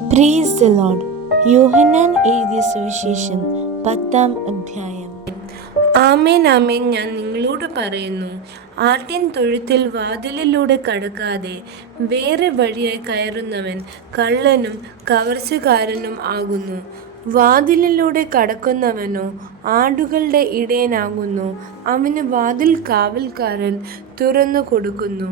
Praise the Lord. യോഹന്നാൻ എഴുതിയ സുവിശേഷം 10-ാം അധ്യായം. ആമേൻ ആമേൻ, ഞാൻ നിങ്ങളോട് പറയുന്നു, ആട്ടിൻ തൊഴുത്തിൽ വാതിലിലൂടെ കടക്കാതെ വേറെ വഴിയായി കയറുന്നവൻ കള്ളനും കവർച്ചക്കാരനും ആകുന്നു. വാതിലിലൂടെ കടക്കുന്നവനോ ആടുകളുടെ ഇടയനാകുന്നു. അവന് വാതിൽ കാവൽക്കാരൻ തുറന്നു കൊടുക്കുന്നു.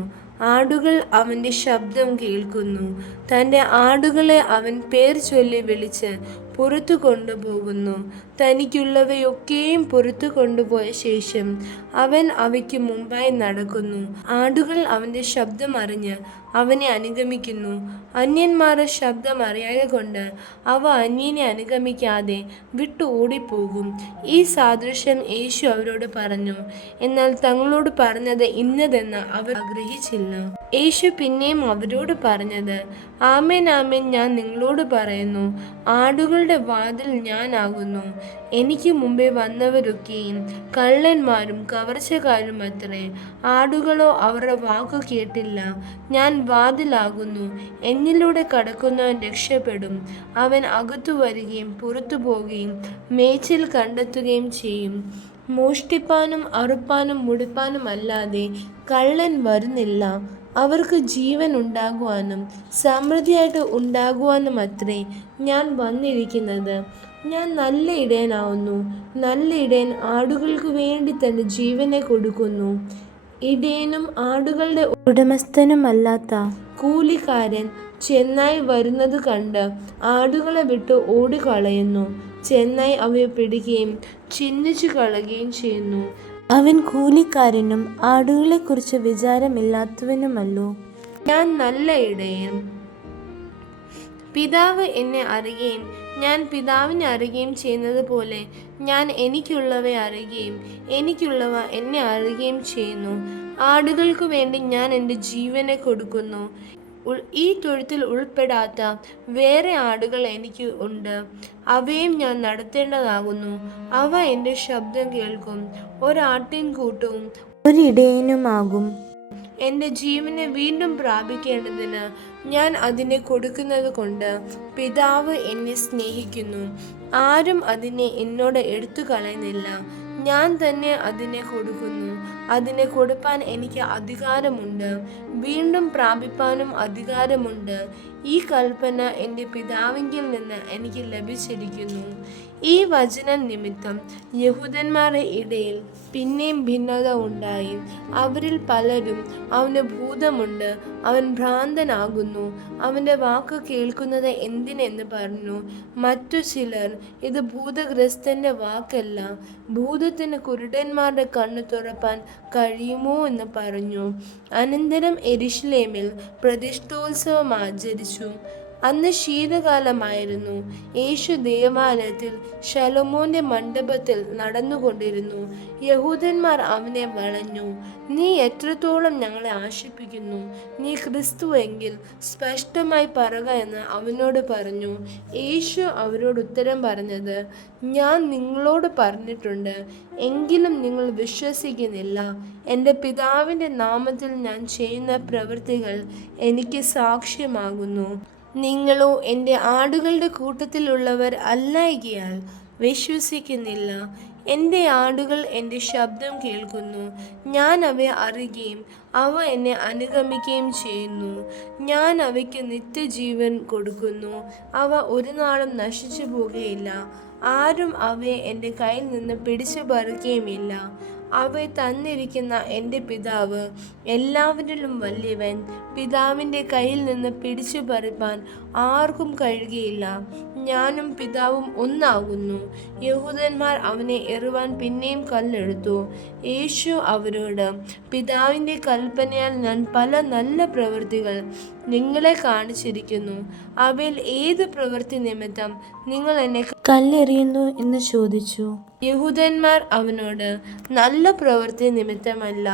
ആടുകൾ അവൻ്റെ ശബ്ദം കേൾക്കുന്നു. തൻ്റെ ആടുകളെ അവൻ പേർ ചൊല്ലി വിളിച്ച് പുറത്തു കൊണ്ടുപോകുന്നു. തനിക്കുള്ളവയൊക്കെയും പുറത്തു കൊണ്ടുപോയ ശേഷം അവൻ അവയ്ക്ക് മുമ്പായി നടക്കുന്നു. ആടുകൾ അവൻ്റെ ശബ്ദം അറിഞ്ഞ് അവനെ അനുഗമിക്കുന്നു. അന്യന്മാരുടെ ശബ്ദം അറിയാതെ കൊണ്ട് അവ അന്യനെ അനുഗമിക്കാതെ വിട്ടു ഓടിപ്പോകും. ഈ സാദൃശ്യം യേശു അവരോട് പറഞ്ഞു. എന്നാൽ തങ്ങളോട് പറഞ്ഞത് ഇന്നതെന്ന് അവർ ഗ്രഹിച്ചില്ല. യേശു പിന്നെയും അവരോട് പറഞ്ഞത്, ആമേൻ ആമേൻ, ഞാൻ നിങ്ങളോട് പറയുന്നു, ആടുകളുടെ വാതിൽ ഞാനാകുന്നു. എനിക്ക് മുമ്പേ വന്നവരൊക്കെയും കള്ളന്മാരും കവർച്ചക്കാരും അത്രേ. ആടുകളോ അവരുടെ വാക്കു കേട്ടില്ല. ഞാൻ വാതിലാകുന്നു. എന്നിലൂടെ കടക്കുന്നവൻ രക്ഷപ്പെടും. അവൻ അകത്തു വരികയും പുറത്തു പോവുകയും മേച്ചിൽ കണ്ടെത്തുകയും ചെയ്യും. മോഷ്ടിപ്പാനും അറുപ്പാനും മുടിപ്പാനും അല്ലാതെ കള്ളൻ വരുന്നില്ല. അവർക്ക് ജീവൻ ഉണ്ടാകുവാനും സമൃദ്ധിയായിട്ട് ഉണ്ടാകുവാനും അത്രേ ഞാൻ വന്നിരിക്കുന്നത്. ഞാൻ നല്ല ഇടയനാവുന്നു. നല്ല ഇടയൻ ആടുകൾക്ക് വേണ്ടി തൻ്റെ ജീവനെ കൊടുക്കുന്നു. ഇടയനും ആടുകളുടെ ഉടമസ്ഥനുമല്ലാത്ത കൂലിക്കാരൻ ചെന്നായി വരുന്നത് കണ്ട് ആടുകളെ വിട്ട് ഓടിക്കളയുന്നു. ചെന്നായി അവയെ പിടിക്കുകയും ചിഹ്നിച്ചു കളയുകയും ചെയ്യുന്നു. അവൻ കൂലിക്കാരനും ആടുകളെക്കുറിച്ച് വിചാരമില്ലാത്തവനുമല്ലോ. ഞാൻ നല്ല ഇടയൻ. പിതാവ് എന്നെ അറിയുകയും ഞാൻ പിതാവിനെ അറിയുകയും ചെയ്യുന്നത് പോലെ ഞാൻ എനിക്കുള്ളവ അറിയുകയും എനിക്കുള്ളവ എന്നെ അറിയുകയും ചെയ്യുന്നു. ആടുകൾക്ക് വേണ്ടി ഞാൻ എൻ്റെ ജീവനെ കൊടുക്കുന്നു. ഈ തൊഴുത്തിൽ ഉൾപ്പെടാത്ത വേറെ ആടുകൾ എനിക്ക് ഉണ്ട്. അവയും ഞാൻ നടത്തേണ്ടതാകുന്നു. അവ എൻ്റെ ശബ്ദം കേൾക്കും. ഒരാട്ടിൻകൂട്ടവും ഒരിടയനുമാകും. എൻ്റെ ജീവനെ വീണ്ടും പ്രാപിക്കേണ്ടതിന് ഞാൻ അതിനെ കൊടുക്കുന്നത് കൊണ്ട് പിതാവ് എന്നെ സ്നേഹിക്കുന്നു. ആരും അതിനെ എന്നോട് എടുത്തു കളയുന്നില്ല. ഞാൻ തന്നെ അതിനെ കൊടുക്കുന്നു. അതിനെ കൊടുപ്പാൻ എനിക്ക് അധികാരമുണ്ട്. വീണ്ടും പ്രാപിപ്പാനും അധികാരമുണ്ട്. ഈ കൽപ്പന എൻ്റെ പിതാവിങ്കിൽ നിന്ന് എനിക്ക് ലഭിച്ചിരിക്കുന്നു. ഈ വചനം നിമിത്തം യഹൂദന്മാരുടെ ഇടയിൽ പിന്നെയും ഭിന്നത ഉണ്ടായി. അവരിൽ പലരും, അവന് ഭൂതമുണ്ട്, അവൻ ഭ്രാന്തനാകുന്നു, അവൻ്റെ വാക്ക് കേൾക്കുന്നത് എന്തിനെന്ന് പറഞ്ഞു. മറ്റു ചിലർ, ഇത് ഭൂതഗ്രസ്തൻ്റെ വാക്കല്ല, ഭൂതത്തിന് കുരുടന്മാരുടെ കണ്ണു തുറപ്പാൻ കഴിയുമോ എന്ന് പറഞ്ഞു. അനന്തരം യെരൂശലേമിൽ പ്രതിഷ്ഠോത്സവം ആചരിച്ചു. അന്ന് ശീതകാലമായിരുന്നു. യേശു ദേവാലയത്തിൽ ശലോമോന്റെ മണ്ഡപത്തിൽ നടന്നുകൊണ്ടിരുന്നു. യഹൂദന്മാർ അവനെ വളഞ്ഞു. നീ എത്രത്തോളം ഞങ്ങളെ ആശിപ്പിക്കുന്നു? നീ ക്രിസ്തുവെങ്കിൽ സ്പഷ്ടമായി പറക എന്ന് അവനോട് പറഞ്ഞു. യേശു അവരോട് ഉത്തരം പറഞ്ഞത്, ഞാൻ നിങ്ങളോട് പറഞ്ഞിട്ടുണ്ട്, എങ്കിലും നിങ്ങൾ വിശ്വസിക്കുന്നില്ല. എൻ്റെ പിതാവിൻ്റെ നാമത്തിൽ ഞാൻ ചെയ്യുന്ന പ്രവൃത്തികൾ എനിക്ക് സാക്ഷ്യമാകുന്നു. നിങ്ങളോ എൻ്റെ ആടുകളുടെ കൂട്ടത്തിലുള്ളവർ അല്ലായ്കയാൽ വിശ്വസിക്കുന്നില്ല. എൻ്റെ ആടുകൾ എൻ്റെ ശബ്ദം കേൾക്കുന്നു. ഞാൻ അവയെ അറിയുകയും അവ എന്നെ അനുഗമിക്കുകയും ചെയ്യുന്നു. ഞാൻ അവയ്ക്ക് നിത്യജീവൻ കൊടുക്കുന്നു. അവ ഒരു നാളും നശിച്ചു പോകുകയില്ല. ആരും അവയെ എൻ്റെ കയ്യിൽ നിന്ന് പിടിച്ചു പറിക്കുകയുമില്ല. അവയെ തന്നിരിക്കുന്ന എൻ്റെ പിതാവ് എല്ലാവരിലും വലിയവൻ. പിതാവിൻ്റെ കയ്യിൽ നിന്ന് പിടിച്ചു പറിപ്പാൻ ആർക്കും കഴിയുകയില്ല. ഞാനും പിതാവും ഒന്നാകുന്നു. യഹൂദന്മാർ അവനെ എറിവാൻ പിന്നെയും കല്ലെടുത്തു. യേശു അവരോട്, പിതാവിൻ്റെ കൽപ്പനയാൽ ഞാൻ പല നല്ല പ്രവൃത്തികൾ നിങ്ങളെ കാണിച്ചിരിക്കുന്നു. അവയിൽ ഏത് പ്രവൃത്തി നിമിത്തം നിങ്ങൾ എന്നെ കല്ലെറിയുന്നു എന്ന് ചോദിച്ചു. യഹൂദന്മാർ അവനോട്, നല്ല പ്രവൃത്തി നിമിത്തമല്ല,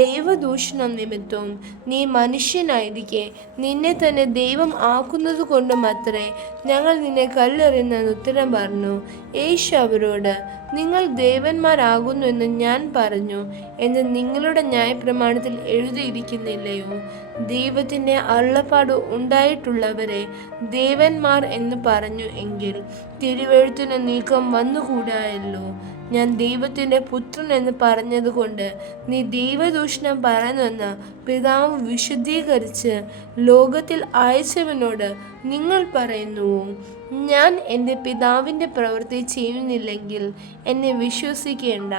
ദൈവദൂഷണം നിമിത്തവും. നീ മനുഷ്യനായിരിക്കെ നിന്നെ തന്നെ ദൈവം ആക്കുന്നത് കൊണ്ടും അത്രേ ഞങ്ങൾ നിന്നെ കല്ലെറിയുന്നെന്ന് ഉത്തരം പറഞ്ഞു. യേശു അവരോട്, നിങ്ങൾ ദേവന്മാരാകുന്നു എന്ന് ഞാൻ പറഞ്ഞു എന്ന് നിങ്ങളുടെ ന്യായപ്രമാണത്തിൽ എഴുതിയിരിക്കുന്നില്ലയോ? ദൈവത്തിൻ്റെ അരുളപ്പാട് ഉണ്ടായിട്ടുള്ളവരെ ദേവന്മാർ എന്ന് പറഞ്ഞു എങ്കിൽ തിരുവെഴുത്തിന് നീക്കം വന്നുകൂടായല്ലോ. ഞാൻ ദൈവത്തിൻ്റെ പുത്രൻ എന്ന് പറഞ്ഞതുകൊണ്ട് നീ ദൈവദൂഷണം പറയുന്നുവെന്ന് പിതാവ് വിശുദ്ധീകരിച്ച് ലോകത്തിൽ അയച്ചവനോട് നിങ്ങൾ പറയുന്നുവോ? ഞാൻ എൻ്റെ പിതാവിൻ്റെ പ്രവൃത്തി ചെയ്യുന്നില്ലെങ്കിൽ എന്നെ വിശ്വസിക്കേണ്ട.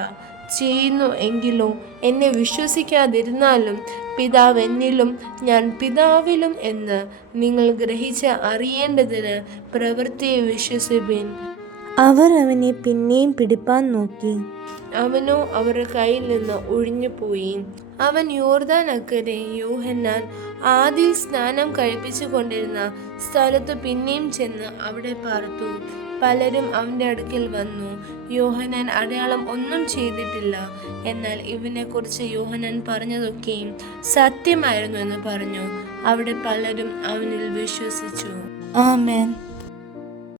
ചെയ്യുന്നു എങ്കിലോ എന്നെ വിശ്വസിക്കാതിരുന്നാലും പിതാവ് എന്നിലും ഞാൻ പിതാവിലും എന്ന് നിങ്ങൾ ഗ്രഹിച്ച് അറിയേണ്ടതിന് പ്രവൃത്തിയെ വിശ്വസിപ്പിൻ. അവർ അവനെ പിന്നെയും പിടിപ്പാൻ നോക്കി. അവനോ അവരുടെ കയ്യിൽ നിന്ന് ഒഴിഞ്ഞുപോയി. അവൻ യോർദാൻ അക്കരെ യോഹന്നാൻ ആദിയിൽ സ്നാനം കഴിപ്പിച്ചു കൊണ്ടിരുന്ന സ്ഥലത്ത് പിന്നെയും ചെന്ന് അവിടെ പാർത്തു. പലരും അവൻ്റെ അടുക്കൽ വന്നു. യോഹന്നാൻ അടയാളം ഒന്നും ചെയ്തിട്ടില്ല, എന്നാൽ ഇവനെക്കുറിച്ച് യോഹന്നാൻ പറഞ്ഞതൊക്കെയും സത്യമായിരുന്നു എന്ന് പറഞ്ഞു. അവിടെ പലരും അവനിൽ വിശ്വസിച്ചു. ആമേൻ.